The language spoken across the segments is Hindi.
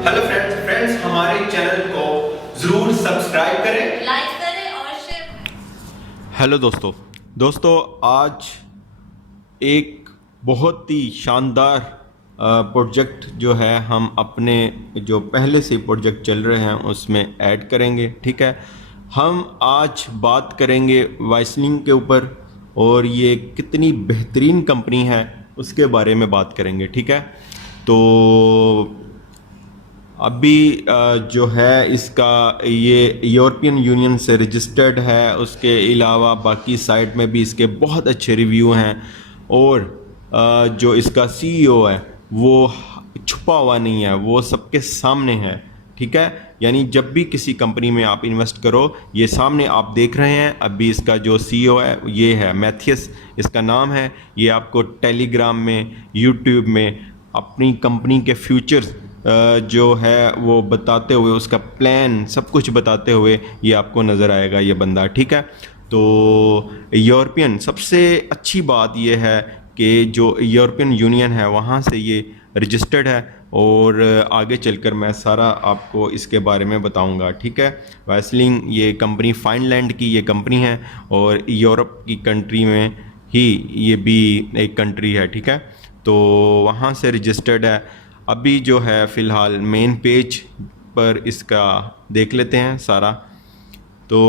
हेलो फ्रेंड्स हमारे चैनल को जरूर सब्सक्राइब करें, लाइक करें और शेयर करें। हेलो दोस्तों आज एक बहुत ही शानदार प्रोजेक्ट जो है हम अपने जो पहले से प्रोजेक्ट चल रहे हैं उसमें ऐड करेंगे। ठीक है, हम आज बात करेंगे वाइसलिंग के ऊपर और ये कितनी बेहतरीन कंपनी है उसके बारे में बात करेंगे। ठीक है, तो अभी जो है इसका ये यूरोपियन यूनियन से रजिस्टर्ड है, उसके अलावा बाकी साइट में भी इसके बहुत अच्छे रिव्यू हैं और जो इसका सीईओ है वो छुपा हुआ नहीं है, वो सबके सामने है। ठीक है, यानी जब भी किसी कंपनी में आप इन्वेस्ट करो ये सामने आप देख रहे हैं। अभी इसका जो सीईओ है ये है मैथियस, इसका नाम है। ये आपको टेलीग्राम में, यूट्यूब में अपनी कंपनी के फ्यूचर्स जो है वो बताते हुए, उसका प्लान सब कुछ बताते हुए ये आपको नज़र आएगा ये बंदा। ठीक है, तो यूरोपियन सबसे अच्छी बात ये है कि जो यूरोपियन यूनियन है वहाँ से ये रजिस्टर्ड है और आगे चलकर मैं सारा आपको इसके बारे में बताऊंगा। ठीक है, वाइसलिंग ये कंपनी फाइनलैंड की ये कंपनी है और यूरोप की कंट्री में ही ये भी एक कंट्री है। ठीक है, तो वहाँ से रजिस्टर्ड है। अभी जो है फ़िलहाल मेन पेज पर इसका देख लेते हैं सारा। तो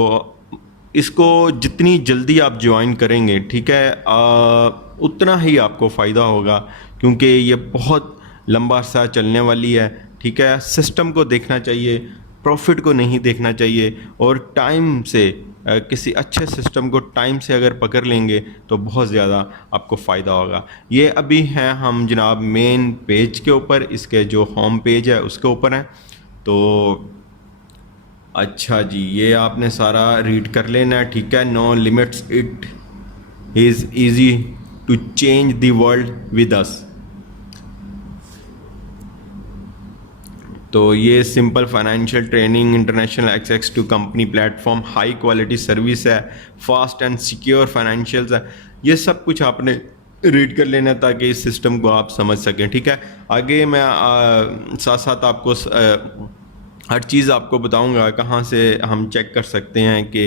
इसको जितनी जल्दी आप ज्वाइन करेंगे, ठीक है, उतना ही आपको फ़ायदा होगा क्योंकि ये बहुत लंबा सा चलने वाली है। ठीक है, सिस्टम को देखना चाहिए, प्रॉफिट को नहीं देखना चाहिए और टाइम से किसी अच्छे सिस्टम को टाइम से अगर पकड़ लेंगे तो बहुत ज़्यादा आपको फ़ायदा होगा। ये अभी हैं हम जनाब मेन पेज के ऊपर, इसके जो होम पेज है उसके ऊपर हैं। तो अच्छा जी, ये आपने सारा रीड कर लेना है। ठीक है, no limits, it is easy to change the world with us. तो ये simple financial training, international access to company platform, high quality service है, फास्ट एंड सिक्योर फाइनेंशियल्स है। ये सब कुछ आपने रीड कर लेना ताकि इस सिस्टम को आप समझ सकें। ठीक है, आगे मैं साथ साथ आपको हर चीज़ आपको बताऊंगा कहाँ से हम चेक कर सकते हैं कि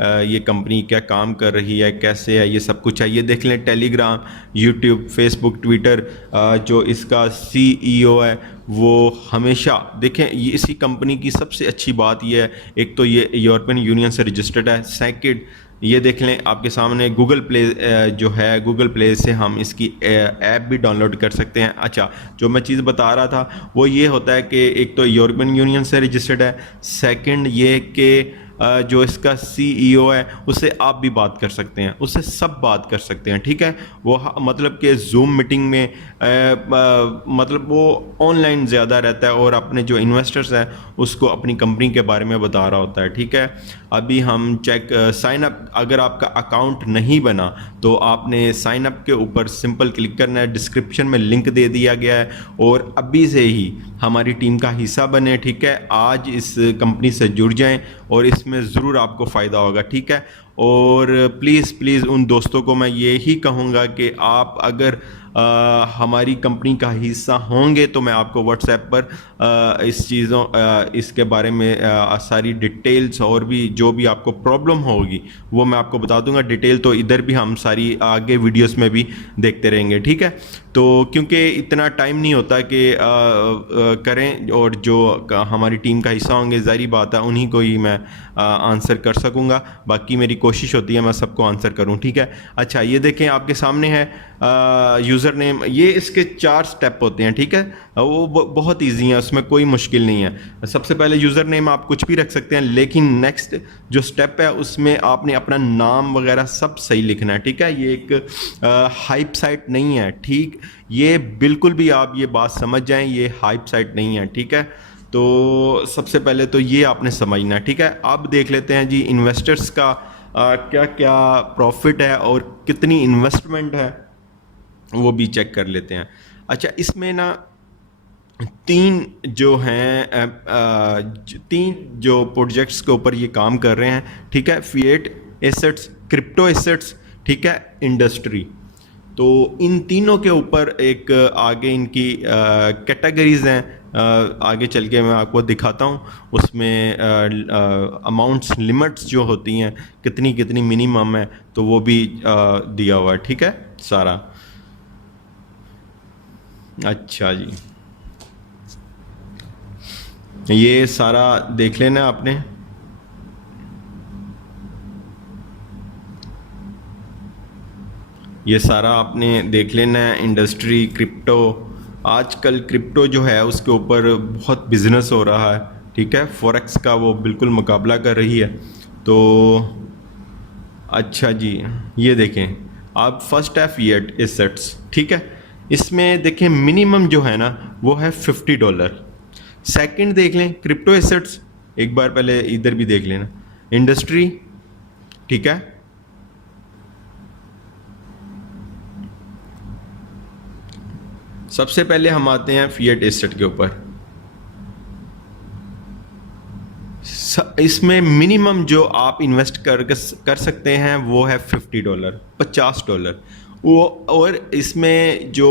ये कंपनी क्या काम कर रही है, कैसे है, ये सब कुछ है। ये देख लें टेलीग्राम, यूट्यूब, फेसबुक, ट्विटर। जो इसका सीईओ है वो हमेशा देखें, ये इसी कंपनी की सबसे अच्छी बात ये है, एक तो ये यूरोपियन यूनियन से रजिस्टर्ड है, सेकंड ये देख लें आपके सामने गूगल प्ले जो है, गूगल प्ले से हम इसकी ऐप भी डाउनलोड कर सकते हैं। अच्छा, जो मैं चीज़ बता रहा था वो ये होता है कि एक तो यूरोपियन यूनियन से रजिस्टर्ड है, सेकंड ये कि जो इसका सीईओ है उससे आप भी बात कर सकते हैं, उससे सब बात कर सकते हैं। ठीक है, वो मतलब कि जूम मीटिंग में मतलब वो ऑनलाइन ज़्यादा रहता है और अपने जो इन्वेस्टर्स हैं उसको अपनी कंपनी के बारे में बता रहा होता है। ठीक है, अभी हम चेक साइन अप, अगर आपका अकाउंट नहीं बना तो आपने साइन अप के ऊपर सिंपल क्लिक करना है, डिस्क्रिप्शन में लिंक दे दिया गया है और अभी से ही हमारी टीम का हिस्सा बने। ठीक है, आज इस कंपनी से जुड़ जाएं और इसमें ज़रूर आपको फ़ायदा होगा। ठीक है, और प्लीज़ उन दोस्तों को मैं यही कहूँगा कि आप अगर हमारी कंपनी का हिस्सा होंगे तो मैं आपको व्हाट्सएप पर इस चीज़ों इसके बारे में सारी डिटेल्स और भी जो भी आपको प्रॉब्लम होगी वो मैं आपको बता दूंगा। डिटेल तो इधर भी हम सारी आगे वीडियोस में भी देखते रहेंगे। ठीक है, तो क्योंकि इतना टाइम नहीं होता कि करें, और जो हमारी टीम का हिस्सा होंगे ज़ाहिर बात है उन्हीं को ही मैं आंसर कर सकूँगा, बाकी मेरी कोशिश होती है मैं सबको आंसर करूँ। ठीक है, अच्छा ये देखें आपके सामने है यूज़र नेम, ये इसके 4 स्टेप होते हैं। ठीक है, वो बहुत इजी है, उसमें कोई मुश्किल नहीं है। सबसे पहले यूज़र नेम आप कुछ भी रख सकते हैं, लेकिन नेक्स्ट जो स्टेप है उसमें आपने अपना नाम वगैरह सब सही लिखना है। ठीक है, ये एक हाइप साइट नहीं है। ठीक, ये बिल्कुल भी आप ये बात समझ जाएं, ये हाइप साइट नहीं है। ठीक है, तो सबसे पहले तो ये आपने समझना है। ठीक है, अब देख लेते हैं जी इन्वेस्टर्स का क्या क्या प्रॉफिट है और कितनी इन्वेस्टमेंट है वो भी चेक कर लेते हैं। अच्छा, इसमें ना 3 जो हैं 3 जो प्रोजेक्ट्स के ऊपर ये काम कर रहे हैं। ठीक है, फिएट एसेट्स, क्रिप्टो एसेट्स, ठीक है, इंडस्ट्री। तो इन तीनों के ऊपर एक आगे इनकी कैटेगरीज हैं, आगे चल के मैं आपको दिखाता हूँ। उसमें अमाउंट्स लिमिट्स जो होती हैं कितनी कितनी मिनिमम है तो वो भी दिया हुआ है, ठीक है सारा। अच्छा जी, ये सारा देख लेना आपने। ये सारा आपने देख लेना है। इंडस्ट्री, क्रिप्टो, आजकल क्रिप्टो जो है उसके ऊपर बहुत बिजनेस हो रहा है, ठीक है। फॉरेक्स का वो बिल्कुल मुकाबला कर रही है। तो अच्छा जी, ये देखें आप, फर्स्ट है फिएट एसेट्स, ठीक है। इसमें देखें मिनिमम जो है ना वो है $50। सेकंड देख लें क्रिप्टो एसेट्स, एक बार पहले इधर भी देख लेना। इंडस्ट्री, ठीक है। सबसे पहले हम आते हैं फिएट एसेट के ऊपर। इसमें मिनिमम जो आप इन्वेस्ट कर सकते हैं वो है $50, $50 वो। और इसमें जो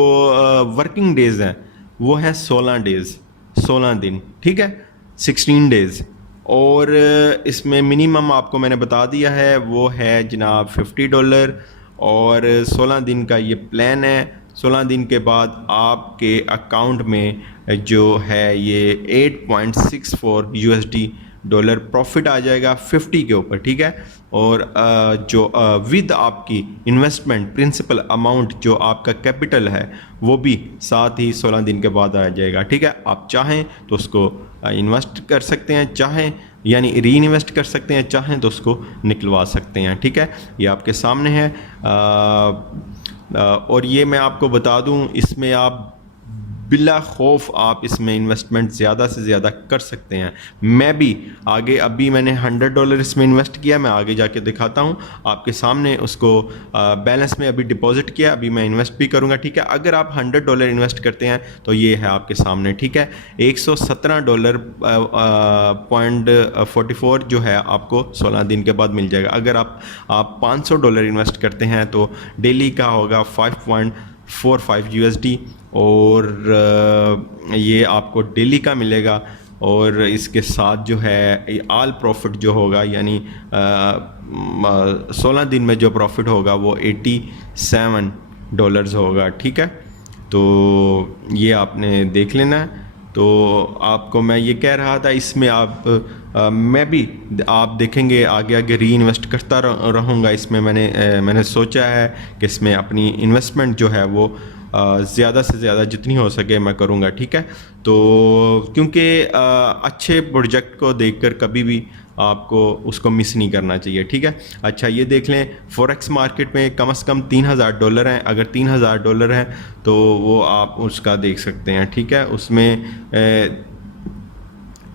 वर्किंग डेज हैं वो है 16 डेज, 16 दिन, ठीक है, 16 डेज। और इसमें मिनिमम आपको मैंने बता दिया है वो है जनाब $50 और 16 दिन का ये प्लान है। 16 दिन के बाद आपके अकाउंट में जो है ये $8.64 प्रॉफिट आ जाएगा 50 के ऊपर, ठीक है। और जो विद आपकी इन्वेस्टमेंट प्रिंसिपल अमाउंट जो आपका कैपिटल है वो भी साथ ही 16 दिन के बाद आ जाएगा, ठीक है। आप चाहें तो उसको इन्वेस्ट कर सकते हैं, चाहें यानी री इन्वेस्ट कर सकते हैं, चाहें तो उसको निकलवा सकते हैं, ठीक है। ये आपके सामने है। और ये मैं आपको बता दूं, इसमें आप बिला खौफ आप इसमें इन्वेस्टमेंट ज़्यादा से ज़्यादा कर सकते हैं। मैं भी आगे, अभी मैंने $100 इसमें इन्वेस्ट किया, मैं आगे जाके दिखाता हूँ आपके सामने। उसको बैलेंस में अभी डिपॉजिट किया, अभी मैं इन्वेस्ट भी करूँगा, ठीक है। अगर आप $100 इन्वेस्ट करते हैं तो ये है आपके सामने, ठीक है। $117.44 जो है आपको 16 दिन के बाद मिल जाएगा। अगर आप $500 इन्वेस्ट करते हैं तो डेली का होगा 5.45 USD और ये आपको डेली का मिलेगा। और इसके साथ जो है ऑल प्रॉफिट जो होगा यानी 16 दिन में जो प्रॉफिट होगा वो $87 होगा, ठीक है। तो ये आपने देख लेना है। तो आपको मैं ये कह रहा था, इसमें आप मैं भी आप देखेंगे आगे आगे री इन्वेस्ट करता रहूँगा इसमें। मैंने सोचा है कि इसमें अपनी इन्वेस्टमेंट जो है वो ज़्यादा से ज़्यादा जितनी हो सके मैं करूँगा, ठीक है। तो क्योंकि अच्छे प्रोजेक्ट को देखकर कभी भी आपको उसको मिस नहीं करना चाहिए, ठीक है। अच्छा, ये देख लें फॉरेक्स मार्केट में कम से कम $3000 हैं। अगर $3000 हैं तो वो आप उसका देख सकते हैं, ठीक है। उसमें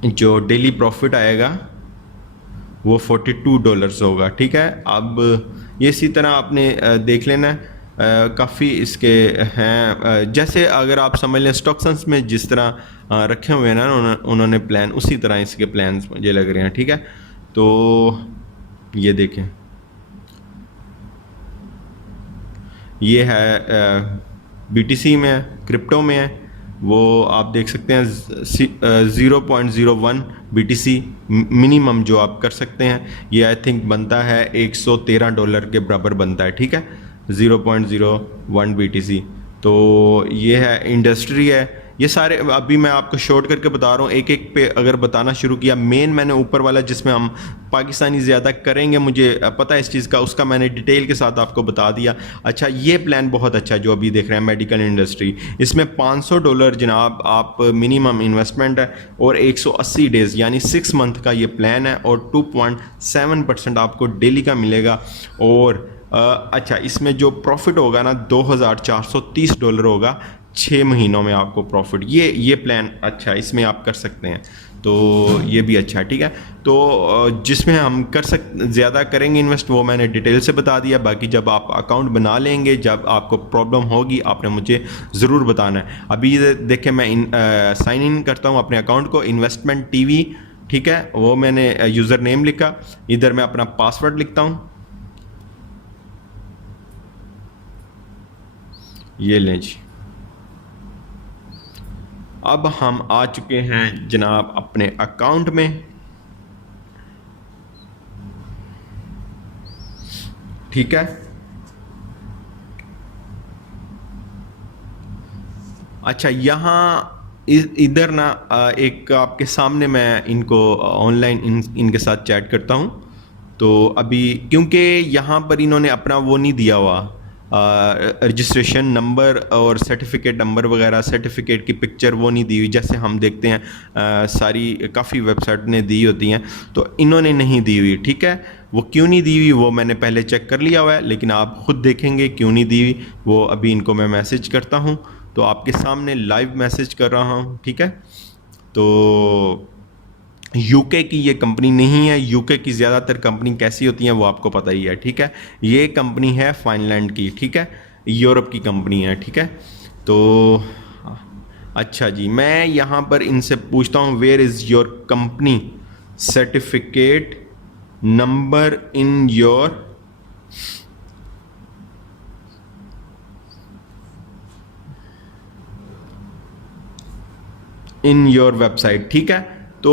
जो डेली प्रॉफिट आएगा वो $42 होगा, ठीक है। अब ये इसी तरह आपने देख लेना है। काफ़ी इसके हैं, जैसे अगर आप समझ लें स्टॉक्सन्स में जिस तरह रखे हुए हैं ना उन्होंने प्लान, उसी तरह इसके प्लान्स मुझे लग रहे हैं, ठीक है। तो ये देखें, ये है BTC में है, क्रिप्टो में है, वो आप देख सकते हैं 0.01 BTC मिनिमम जो आप कर सकते हैं। ये आई थिंक बनता है $113 के बराबर बनता है, ठीक है, 0.01 BTC। तो ये है, इंडस्ट्री है, ये सारे अभी मैं आपको शॉर्ट करके बता रहा हूँ। एक एक पे अगर बताना शुरू किया, मेन मैंने ऊपर वाला जिसमें हम पाकिस्तानी ज़्यादा करेंगे, मुझे पता है इस चीज़ का, उसका मैंने डिटेल के साथ आपको बता दिया। अच्छा, ये प्लान बहुत अच्छा जो अभी देख रहे हैं मेडिकल इंडस्ट्री, इसमें $500 जनाब आप मिनिमम इन्वेस्टमेंट है और 180 डेज़ यानी 6 मंथ का ये प्लान है और 2.7% आपको डेली का मिलेगा। और अच्छा, इसमें जो प्रॉफिट होगा ना $2430 होगा 6 महीनों में आपको प्रॉफिट। ये प्लान अच्छा, इसमें आप कर सकते हैं, तो ये भी अच्छा है, ठीक है। तो जिसमें हम ज़्यादा करेंगे इन्वेस्ट वो मैंने डिटेल से बता दिया। बाकी जब आप अकाउंट बना लेंगे, जब आपको प्रॉब्लम होगी आपने मुझे ज़रूर बताना है। अभी देखें मैं साइन इन करता हूँ अपने अकाउंट को, इन्वेस्टमेंट TV, ठीक है, वो मैंने यूज़र नेम लिखा, इधर मैं अपना पासवर्ड लिखता हूँ। ये लें जी। अब हम आ चुके हैं जनाब अपने अकाउंट में। ठीक है, अच्छा यहाँ इधर ना एक आपके सामने मैं इनको ऑनलाइन इनके साथ चैट करता हूँ। तो अभी क्योंकि यहाँ पर इन्होंने अपना वो नहीं दिया हुआ रजिस्ट्रेशन नंबर और सर्टिफिकेट नंबर वगैरह, सर्टिफिकेट की पिक्चर वो नहीं दी हुई जैसे हम देखते हैं सारी काफ़ी वेबसाइट ने दी होती हैं, तो इन्होंने नहीं दी हुई। ठीक है, वो क्यों नहीं दी हुई वो मैंने पहले चेक कर लिया हुआ है, लेकिन आप ख़ुद देखेंगे क्यों नहीं दी हुई वो। अभी इनको मैं मैसेज करता हूँ, तो आपके सामने लाइव मैसेज कर रहा हूँ। ठीक है, तो यूके की ये कंपनी नहीं है। यूके की ज़्यादातर कंपनी कैसी होती हैं वो आपको पता ही है। ठीक है, ये कंपनी है फाइनलैंड की। ठीक है, यूरोप की कंपनी है। ठीक है, तो अच्छा जी, मैं यहाँ पर इनसे पूछता हूँ where is your company certificate number in your website. ठीक है, तो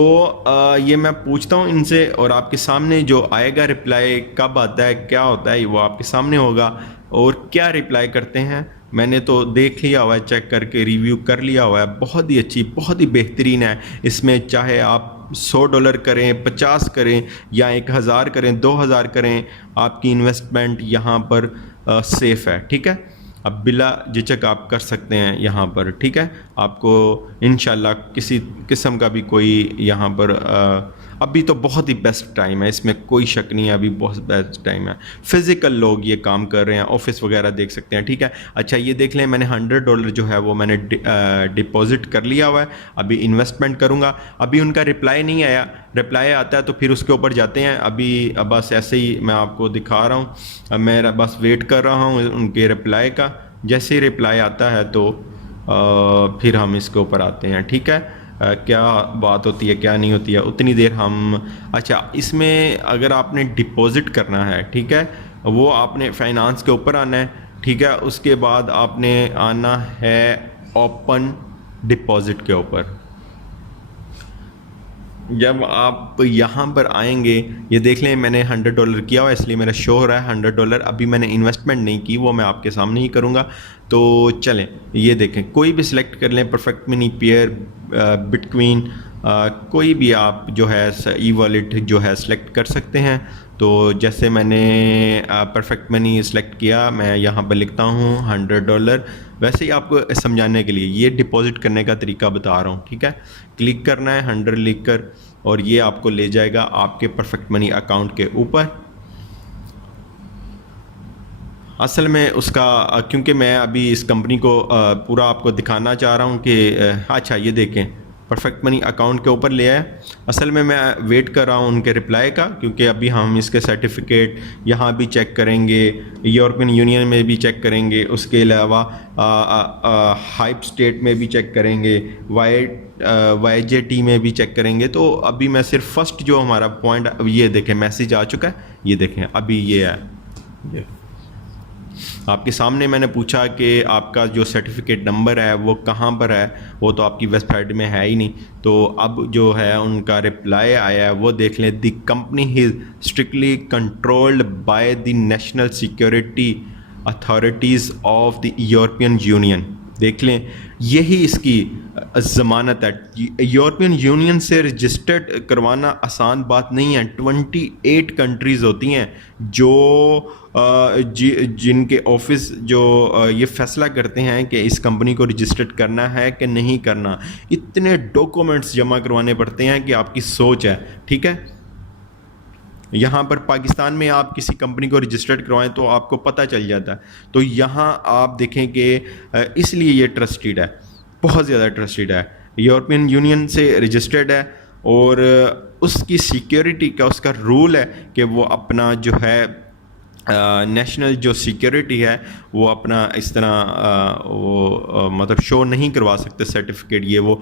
ये मैं पूछता हूँ इनसे और आपके सामने जो आएगा रिप्लाई कब आता है क्या होता है वो आपके सामने होगा। और क्या रिप्लाई करते हैं मैंने तो देख लिया हुआ है, चेक करके रिव्यू कर लिया हुआ है। बहुत ही अच्छी, बहुत ही बेहतरीन है। इसमें चाहे आप $100 करें, 50 करें या 1000 करें, 2000 करें, आपकी इन्वेस्टमेंट यहाँ पर सेफ़ है। ठीक है, अब बिला झिझक आप कर सकते हैं यहाँ पर। ठीक है, आपको इंशाल्लाह किसी किस्म का भी कोई यहाँ पर अभी तो बहुत ही बेस्ट टाइम है, इसमें कोई शक नहीं है, अभी बहुत बेस्ट टाइम है। फिज़िकल लोग ये काम कर रहे हैं, ऑफिस वगैरह देख सकते हैं। ठीक है, अच्छा ये देख लें मैंने $100 जो है वो मैंने डिपॉजिट कर लिया हुआ है। अभी इन्वेस्टमेंट करूँगा, अभी उनका रिप्लाई नहीं आया। रिप्लाई आता है तो फिर उसके ऊपर जाते हैं। अभी बस ऐसे ही मैं आपको दिखा रहा हूँ, मैं बस वेट कर रहा हूँ उनके रिप्लाई का। जैसे ही रिप्लाई आता है तो फिर हम इसके ऊपर आते हैं। ठीक है, क्या बात होती है क्या नहीं होती है उतनी देर हम। अच्छा, इसमें अगर आपने डिपॉज़िट करना है, ठीक है, वो आपने फाइनेंस के ऊपर आना है। ठीक है, उसके बाद आपने आना है ओपन डिपॉज़िट के ऊपर। जब आप यहाँ पर आएंगे, ये देख लें मैंने $100 किया हुआ इसलिए मेरा शो हो रहा है $100। अभी मैंने इन्वेस्टमेंट नहीं की, वो मैं आपके सामने ही करूँगा। तो चलें ये देखें, कोई भी सिलेक्ट कर लें, परफेक्ट मनी, पेयर, बिटकॉइन, कोई भी आप जो है ई वॉलेट जो है सिलेक्ट कर सकते हैं। तो जैसे मैंने परफेक्ट मनी सिलेक्ट किया, मैं यहाँ पर लिखता हूँ $100। वैसे ही आपको समझाने के लिए ये डिपॉजिट करने का तरीका बता रहा हूँ। ठीक है, क्लिक करना है 100 लिख कर और ये आपको ले जाएगा आपके परफेक्ट मनी अकाउंट के ऊपर। असल में उसका क्योंकि मैं अभी इस कंपनी को पूरा आपको दिखाना चाह रहा हूँ कि अच्छा ये देखें परफेक्ट मनी अकाउंट के ऊपर ले आया। असल में मैं वेट कर रहा हूँ उनके रिप्लाई का, क्योंकि अभी हम इसके सर्टिफिकेट यहाँ भी चेक करेंगे, यूरोपियन यूनियन में भी चेक करेंगे, उसके अलावा हाइप स्टेट में भी चेक करेंगे, YJT में भी चेक करेंगे। तो अभी मैं सिर्फ फर्स्ट जो हमारा पॉइंट, ये देखें मैसेज आ चुका है, ये देखें अभी ये है, ये आपके सामने मैंने पूछा कि आपका जो सर्टिफिकेट नंबर है वो कहाँ पर है, वो तो आपकी वेबसाइट में है ही नहीं। तो अब जो है उनका रिप्लाई आया है वो देख लें। The company is strictly controlled by the national security authorities of the European union. देख लें, यही इसकी ज़मानत है। यूरोपियन यूनियन से रजिस्टर्ड करवाना आसान बात नहीं है। 28 कंट्रीज़ होती हैं जो जिनके ऑफिस जो ये फैसला करते हैं कि इस कंपनी को रजिस्टर्ड करना है कि नहीं करना। इतने डॉक्यूमेंट्स जमा करवाने पड़ते हैं कि आपकी सोच है। ठीक है, यहाँ पर पाकिस्तान में आप किसी कंपनी को रजिस्टर्ड करवाएं तो आपको पता चल जाता है। तो यहाँ आप देखें कि इसलिए ये ट्रस्टेड है, बहुत ज़्यादा ट्रस्टेड है, यूरोपियन यूनियन से रजिस्टर्ड है। और उसकी सिक्योरिटी का उसका रूल है कि वो अपना जो है नेशनल जो सिक्योरिटी है वो अपना इस तरह वो मतलब शो नहीं करवा सकते सर्टिफिकेट। ये वो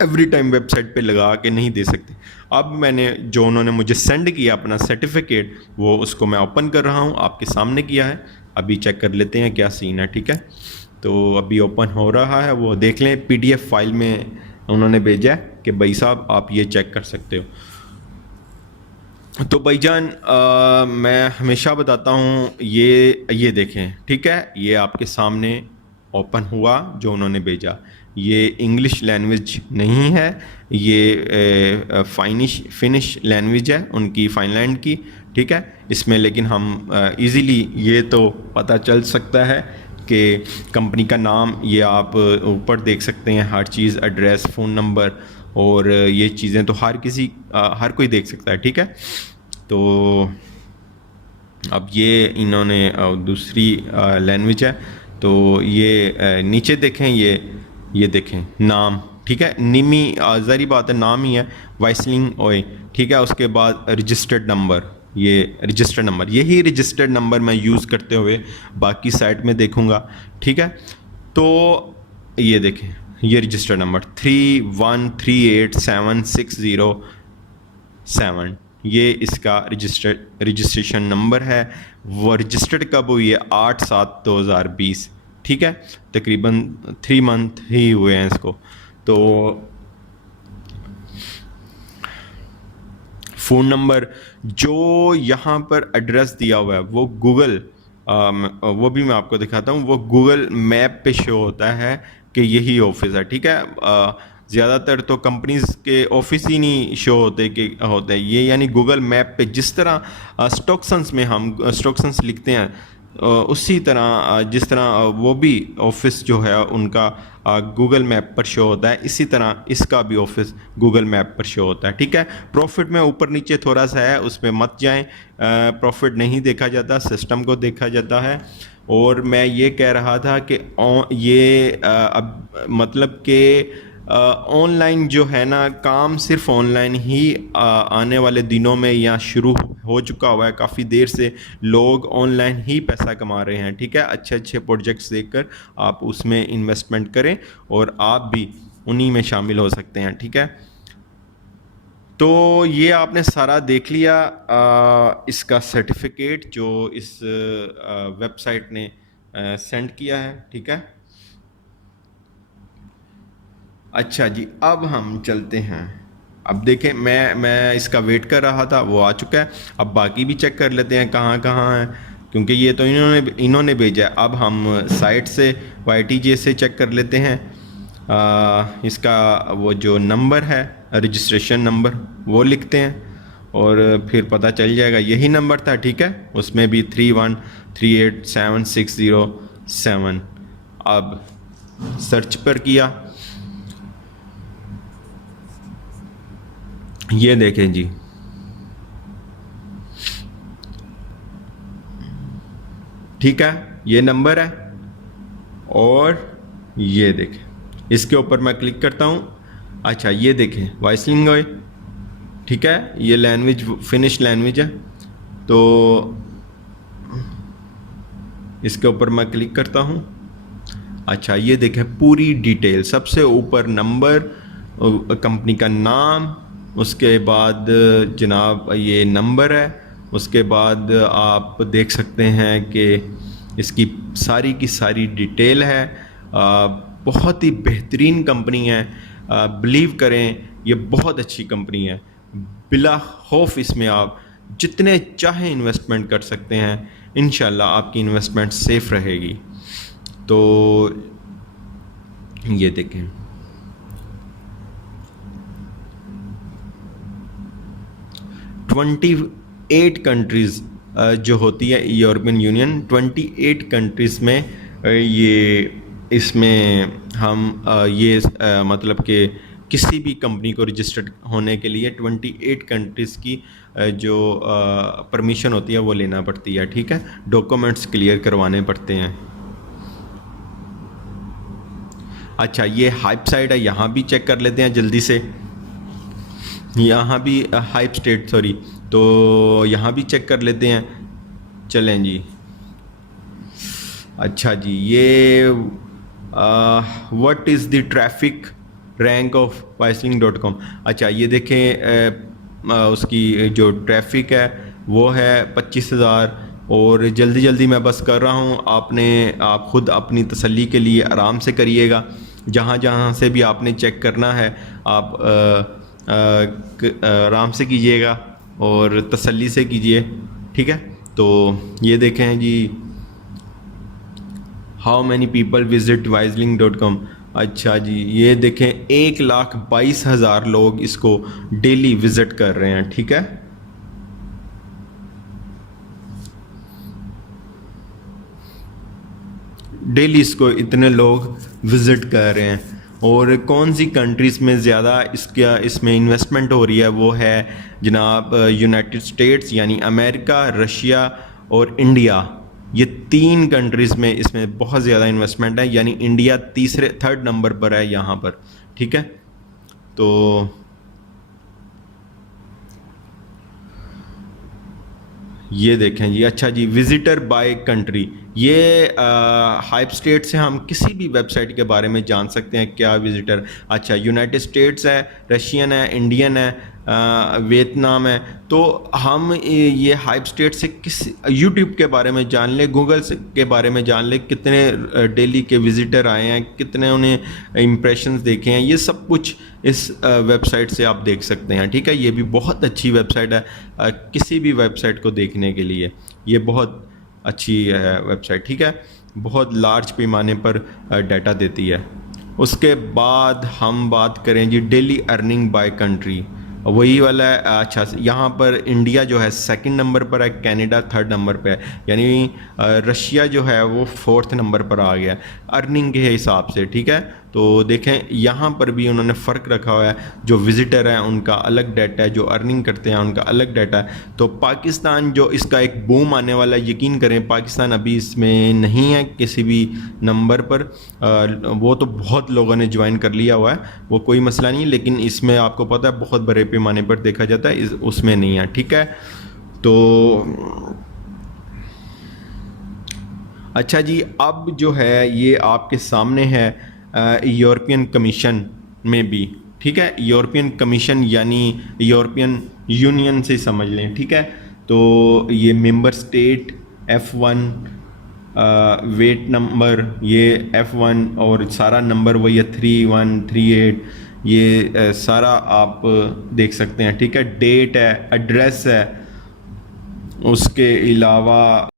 एवरी टाइम वेबसाइट पे लगा के नहीं दे सकते। अब मैंने जो उन्होंने मुझे सेंड किया अपना सर्टिफिकेट, वो उसको मैं ओपन कर रहा हूँ, आपके सामने किया है। अभी चेक कर लेते हैं क्या सीन है, ठीक है। तो अभी ओपन हो रहा है, वो देख लें। PDF फाइल में उन्होंने भेजा है कि भाई साहब आप ये चेक कर सकते हो। तो भाईजान मैं हमेशा बताता हूँ, ये देखें, ठीक है, ये आपके सामने ओपन हुआ जो उन्होंने भेजा। ये इंग्लिश लैंग्वेज नहीं है, ये फिनिश लैंग्वेज है उनकी, फाइनलैंड की, ठीक है। इसमें लेकिन हम इजीली ये तो पता चल सकता है कि कंपनी का नाम, ये आप ऊपर देख सकते हैं, हर चीज़, एड्रेस, फ़ोन नंबर, और ये चीज़ें तो हर कोई देख सकता है, ठीक है। तो अब ये इन्होंने दूसरी लैंग्वेज है, तो ये नीचे देखें, ये देखें नाम, ठीक है, निमी, ज़ाहिर बात है नाम ही है, वाइसलिंग ओए, ठीक है। उसके बाद रजिस्टर्ड नंबर, ये रजिस्टर्ड नंबर, यही रजिस्टर्ड नंबर मैं यूज़ करते हुए बाकी साइट में देखूँगा, ठीक है। तो ये देखें, ये रजिस्टर्ड नंबर 3138760 ये इसका रजिस्ट्रेशन नंबर है। वो रजिस्टर्ड कब हुई है? 8/7/2020, ठीक है। तकरीबन 3 मंथ ही हुए हैं इसको। तो फ़ोन नंबर, जो यहाँ पर एड्रेस दिया हुआ है वो गूगल, वो भी मैं आपको दिखाता हूँ, वो गूगल मैप पे शो होता है कि यही ऑफिस है, ठीक है। ज़्यादातर तो कंपनीज के ऑफिस ही नहीं शो होते कि होते हैं ये, यानी गूगल मैप पे जिस तरह स्टॉक्सन्स में हम स्टॉक्सन्स लिखते हैं, उसी तरह जिस तरह वो भी ऑफिस जो है उनका गूगल मैप पर शो होता है, इसी तरह इसका भी ऑफिस गूगल मैप पर शो होता है, ठीक है। प्रॉफिट में ऊपर नीचे थोड़ा सा है, उसमें मत जाएं, प्रॉफिट नहीं देखा जाता, सिस्टम को देखा जाता है। और मैं ये कह रहा था कि ये अब मतलब कि ऑनलाइन जो है ना काम, सिर्फ ऑनलाइन ही आने वाले दिनों में या शुरू हो चुका हुआ है काफ़ी देर से। लोग ऑनलाइन ही पैसा कमा रहे हैं, ठीक है। अच्छे अच्छे प्रोजेक्ट्स देखकर आप उसमें इन्वेस्टमेंट करें और आप भी उन्हीं में शामिल हो सकते हैं, ठीक है। तो ये आपने सारा देख लिया, इसका सर्टिफिकेट जो इस वेबसाइट ने सेंड किया है, ठीक है। अच्छा जी, अब हम चलते हैं। अब देखें, मैं इसका वेट कर रहा था, वो आ चुका है। अब बाकी भी चेक कर लेते हैं कहाँ कहाँ है, क्योंकि ये तो इन्होंने भेजा है। अब हम साइट से YTJ से चेक कर लेते हैं। इसका वो जो नंबर है, रजिस्ट्रेशन नंबर, वो लिखते हैं और फिर पता चल जाएगा यही नंबर था, ठीक है। उसमें भी 3138760 अब सर्च पर किया, ये देखें जी, ठीक है, ये नंबर है। और ये देखें, इसके ऊपर मैं क्लिक करता हूँ। अच्छा, ये देखें वाइसलिंग ओए, ठीक है, ये लैंग्वेज फिनिश लैंग्वेज है। तो इसके ऊपर मैं क्लिक करता हूँ। अच्छा, ये देखें पूरी डिटेल, सबसे ऊपर नंबर, कंपनी का नाम, उसके बाद जनाब ये नंबर है, उसके बाद आप देख सकते हैं कि इसकी सारी की सारी डिटेल है। बहुत ही बेहतरीन कंपनी है, बिलीव करें ये बहुत अच्छी कंपनी है। बिला खौफ इसमें आप जितने चाहें इन्वेस्टमेंट कर सकते हैं, इंशाल्लाह आपकी इन्वेस्टमेंट सेफ रहेगी। तो ये देखें, ट्वेंटी 8 कंट्रीज़ जो होती है यूरोपियन यूनियन, 28 कंट्रीज़ में ये इसमें हम ये मतलब कि किसी भी कंपनी को रजिस्टर्ड होने के लिए 28 कंट्रीज़ की जो परमिशन होती है वो लेना पड़ती है, ठीक है। डॉक्यूमेंट्स क्लियर करवाने पड़ते हैं। अच्छा, ये हाइप साइट है, यहाँ भी चेक कर लेते हैं जल्दी से। यहाँ भी हाइप स्टेट, सॉरी, तो यहाँ भी चेक कर लेते हैं, चलें जी। अच्छा जी, ये what is the traffic rank of wiseling.com. अच्छा, ये देखें उसकी जो ट्रैफिक है वो है 25,000, और जल्दी जल्दी मैं बस कर रहा हूँ, आप खुद अपनी तसल्ली के लिए आराम से करिएगा। जहाँ जहाँ से भी आपने चेक करना है आप आराम से कीजिएगा और तसल्ली से कीजिए, ठीक है। तो ये देखें जी, how many people visit wiseling.com। अच्छा जी, ये देखें 1,22,000 लोग इसको डेली विजिट कर रहे हैं, ठीक है। डेली इसको इतने लोग विजिट कर रहे हैं। और कौन सी कंट्रीज़ में ज़्यादा इसमें इन्वेस्टमेंट हो रही है, वो है जनाब यूनाइटेड स्टेट्स यानी अमेरिका, रशिया और इंडिया। ये 3 कंट्रीज़ में इसमें बहुत ज़्यादा इन्वेस्टमेंट है, यानी इंडिया थर्ड नंबर पर है यहाँ पर, ठीक है। तो ये देखें जी, अच्छा जी, विजिटर बाय कंट्री, ये हाइप स्टेट से हम किसी भी वेबसाइट के बारे में जान सकते हैं क्या विजिटर। अच्छा, यूनाइटेड स्टेट्स है, रशियन है, इंडियन है, वियतनाम है। तो हम ये हाइप स्टेट से किस यूट्यूब के बारे में जान ले, गूगल के बारे में जान ले, कितने डेली के विजिटर आए हैं, कितने उन्हें इम्प्रेशंस देखे हैं, ये सब कुछ इस वेबसाइट से आप देख सकते हैं, ठीक है। ये भी बहुत अच्छी वेबसाइट है किसी भी वेबसाइट को देखने के लिए, ये बहुत अच्छी है वेबसाइट, ठीक है। बहुत लार्ज पैमाने पर डाटा देती है। उसके बाद हम बात करें जी डेली अर्निंग बाय कंट्री, वही वाला है। अच्छा, यहाँ पर इंडिया जो है 2nd नंबर पर है, कनाडा 3rd नंबर पे है, यानी रशिया जो है वो 4th नंबर पर आ गया अर्निंग के हिसाब से, ठीक है। तो देखें यहाँ पर भी उन्होंने फ़र्क रखा हुआ है, जो विज़िटर हैं उनका अलग डाटा है, जो अर्निंग करते हैं उनका अलग डाटा है। तो पाकिस्तान जो इसका एक बूम आने वाला है, यकीन करें पाकिस्तान अभी इसमें नहीं है किसी भी नंबर पर। वो तो बहुत लोगों ने ज्वाइन कर लिया हुआ है, वो कोई मसला नहीं, लेकिन इसमें आपको पता है बहुत बड़े पैमाने पर देखा जाता है, उसमें नहीं है, ठीक है। तो अच्छा जी, अब जो है ये आपके सामने है यूरोपियन कमीशन में भी, ठीक है। यूरोपियन कमीशन यानी यूरोपियन यूनियन से समझ लें, ठीक है। तो ये member state F1 wait number, ये F1 और सारा नंबर वही है 3138, ये सारा आप देख सकते हैं, ठीक है। डेट है, एड्रेस है, उसके अलावा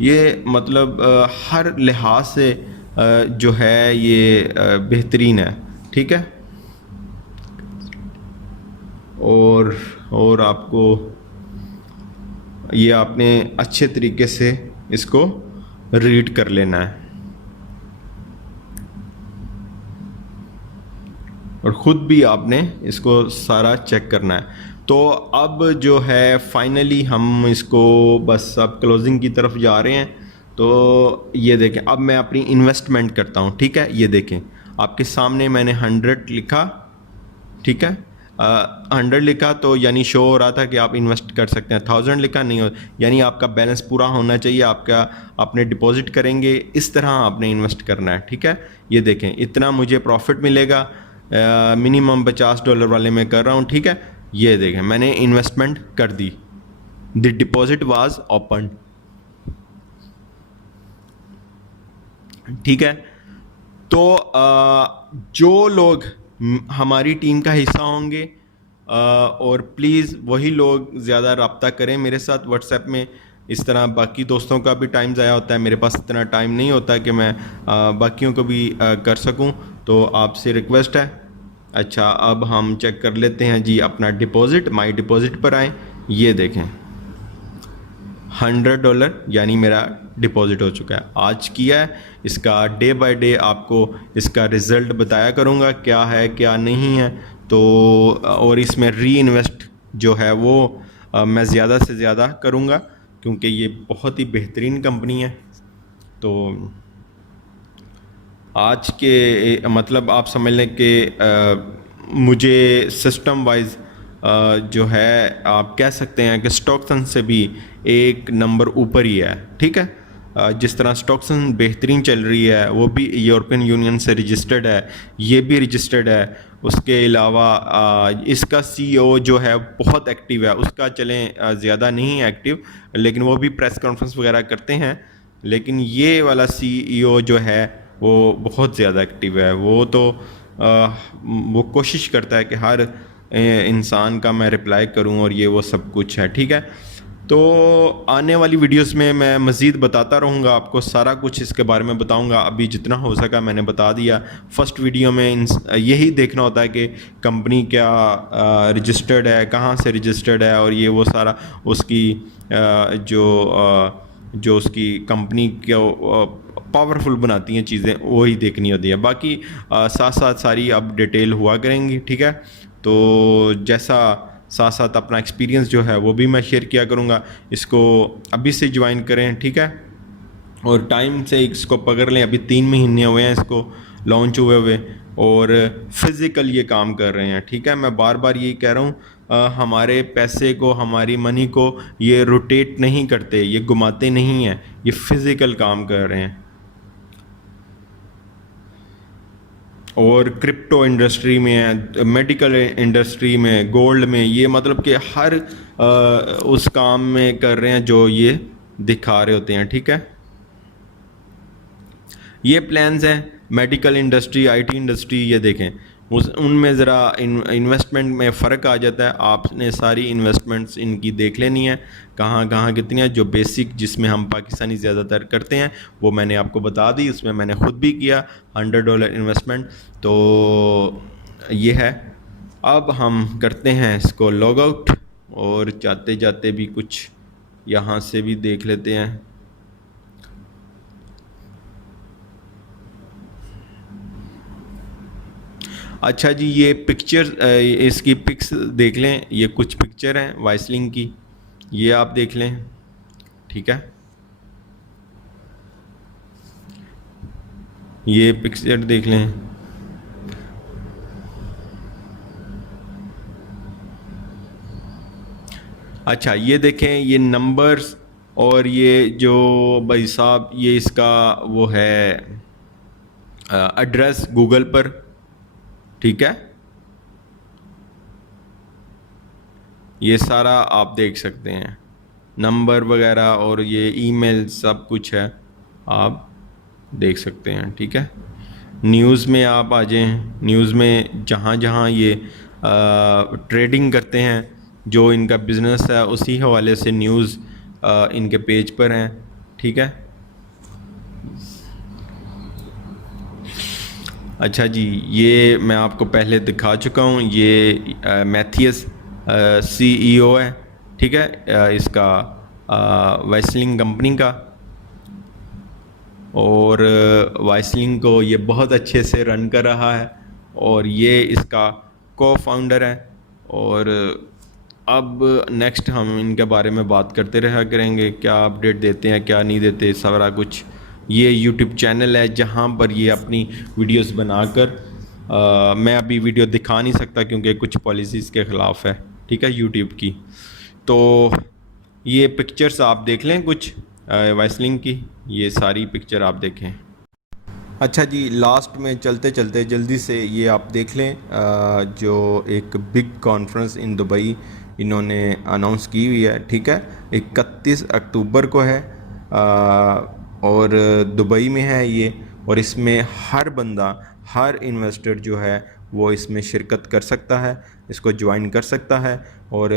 ये मतलब हर लिहाज से जो है ये बेहतरीन है, ठीक है। और आपको ये आपने अच्छे तरीके से इसको रीड कर लेना है और ख़ुद भी आपने इसको सारा चेक करना है। तो अब जो है फाइनली हम इसको बस अब क्लोजिंग की तरफ जा रहे हैं। तो ये देखें, अब मैं अपनी इन्वेस्टमेंट करता हूँ, ठीक है। ये देखें आपके सामने मैंने 100 लिखा, ठीक है। 100 लिखा तो यानी शो हो रहा था कि आप इन्वेस्ट कर सकते हैं। 1000 लिखा नहीं हो, यानी आपका बैलेंस पूरा होना चाहिए, आपका आपने डिपॉजिट करेंगे इस तरह आपने इन्वेस्ट करना है, ठीक है। ये देखें इतना मुझे प्रॉफिट मिलेगा, मिनिमम $50 वाले में कर रहा हूँ, ठीक है। ये देखें मैंने इन्वेस्टमेंट कर दी, द डिपॉजिट वाज ओपन, ठीक है। तो जो लोग हमारी टीम का हिस्सा होंगे और प्लीज़ वही लोग ज़्यादा रब्ता करें मेरे साथ व्हाट्सएप में। इस तरह बाकी दोस्तों का भी टाइम ज़ाया होता है, मेरे पास इतना टाइम नहीं होता कि मैं बाकियों को भी कर सकूं, तो आपसे रिक्वेस्ट है। अच्छा, अब हम चेक कर लेते हैं जी अपना डिपॉज़िट, माई डिपॉज़िट पर आएँ। ये देखें $100 यानी मेरा डिपॉज़िट हो चुका है, आज किया है। इसका डे बाय डे आपको इसका रिज़ल्ट बताया करूँगा क्या है क्या नहीं है। तो और इसमें री इन्वेस्ट जो है वो मैं ज़्यादा से ज़्यादा करूँगा क्योंकि ये बहुत ही बेहतरीन कंपनी है। तो आज के मतलब आप समझ लें कि मुझे सिस्टम वाइज जो है आप कह सकते हैं कि स्टॉकसन से भी एक नंबर ऊपर ही है, ठीक है। जिस तरह स्टॉक्सन बेहतरीन चल रही है, वो भी यूरोपियन यूनियन से रजिस्टर्ड है, ये भी रजिस्टर्ड है। उसके अलावा इसका सीईओ जो है बहुत एक्टिव है, उसका चलें ज़्यादा नहीं है एक्टिव, लेकिन वो भी प्रेस कॉन्फ्रेंस वगैरह करते हैं। लेकिन ये वाला सीईओ जो है वो बहुत ज़्यादा एक्टिव है। वो कोशिश करता है कि हर इंसान का मैं रिप्लाई करूं और ये वो सब कुछ है, ठीक है। तो आने वाली वीडियोस में मैं मज़ीद बताता रहूँगा, आपको सारा कुछ इसके बारे में बताऊँगा। अभी जितना हो सका मैंने बता दिया। फर्स्ट वीडियो में यही देखना होता है कि कंपनी क्या रजिस्टर्ड है, कहाँ से रजिस्टर्ड है, और ये वो सारा उसकी जो उसकी कंपनी को पावरफुल बनाती हैं चीज़ें, वही देखनी होती है। बाकी साथ साथ सारी अब डिटेल हुआ करेंगी, ठीक है। तो जैसा साथ साथ अपना एक्सपीरियंस जो है वो भी मैं शेयर किया करूँगा। इसको अभी से ज्वाइन करें, ठीक है, और टाइम से इसको पकड़ लें। अभी 3 महीने हुए हैं इसको लॉन्च हुए और फिज़िकल ये काम कर रहे हैं, ठीक है। मैं बार बार यही कह रहा हूँ, हमारे पैसे को, हमारी मनी को ये रोटेट नहीं करते, ये घुमाते नहीं हैं, ये फिज़िकल काम कर रहे हैं। और क्रिप्टो इंडस्ट्री में है, मेडिकल इंडस्ट्री में, गोल्ड में, ये मतलब कि हर उस काम में कर रहे हैं जो ये दिखा रहे होते हैं, ठीक है। ये प्लान्स हैं। मेडिकल इंडस्ट्री, आईटी इंडस्ट्री, ये देखें उनमें ज़रा इन्वेस्टमेंट में फ़र्क आ जाता है। आपने सारी इन्वेस्टमेंट्स इनकी देख लेनी है, कहाँ कहाँ कितनी है। जो बेसिक जिसमें हम पाकिस्तानी ज़्यादातर करते हैं वो मैंने आपको बता दी, उसमें मैंने ख़ुद भी किया $100 इन्वेस्टमेंट। तो ये है। अब हम करते हैं इसको लॉग आउट, और जाते जाते भी कुछ यहाँ से भी देख लेते हैं। अच्छा जी, ये पिक्चर, इसकी पिक्स देख लें, ये कुछ पिक्चर हैं वाइसलिंग की, ये आप देख लें, ठीक है। ये पिक्चर देख लें। अच्छा, ये देखें, ये नंबर्स, और ये जो भाई साहब ये इसका वो है एड्रेस गूगल पर, ठीक है। ये सारा आप देख सकते हैं, नंबर वगैरह, और ये ईमेल, सब कुछ है, आप देख सकते हैं, ठीक है। न्यूज़ में आप आ जाएं, न्यूज़ में जहाँ जहाँ ये ट्रेडिंग करते हैं, जो इनका बिज़नेस है, उसी हवाले से न्यूज़ इनके पेज पर हैं, ठीक है। अच्छा जी, ये मैं आपको पहले दिखा चुका हूँ। ये मैथियस सीईओ है, ठीक है, इसका वाइसलिंग कंपनी का। और वाइसलिंग को ये बहुत अच्छे से रन कर रहा है, और ये इसका को फाउंडर है। और अब नेक्स्ट हम इनके बारे में बात करते रहा करेंगे, क्या अपडेट देते हैं, क्या नहीं देते, सारा कुछ। ये यूट्यूब चैनल है जहाँ पर ये अपनी वीडियोस बनाकर, मैं अभी वीडियो दिखा नहीं सकता क्योंकि कुछ पॉलिसीज़ के ख़िलाफ़ है, ठीक है, यूट्यूब की। तो ये पिक्चर्स आप देख लें कुछ वाइसलिंग की, ये सारी पिक्चर आप देखें। अच्छा जी, लास्ट में चलते चलते जल्दी से ये आप देख लें, जो एक बिग कॉन्फ्रेंस इन दुबई इन्होंने अनाउंस की हुई है, ठीक है। 31 अक्टूबर को है, और दुबई में है ये। और इसमें हर बंदा, हर इन्वेस्टर जो है वो इसमें शिरकत कर सकता है, इसको ज्वाइन कर सकता है। और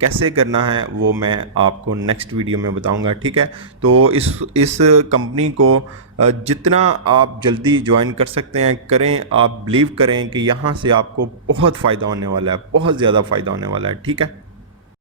कैसे करना है वो मैं आपको नेक्स्ट वीडियो में बताऊंगा, ठीक है। तो इस कंपनी को जितना आप जल्दी ज्वाइन कर सकते हैं करें। आप बिलीव करें कि यहाँ से आपको बहुत फ़ायदा होने वाला है, बहुत ज़्यादा फ़ायदा होने वाला है, ठीक है।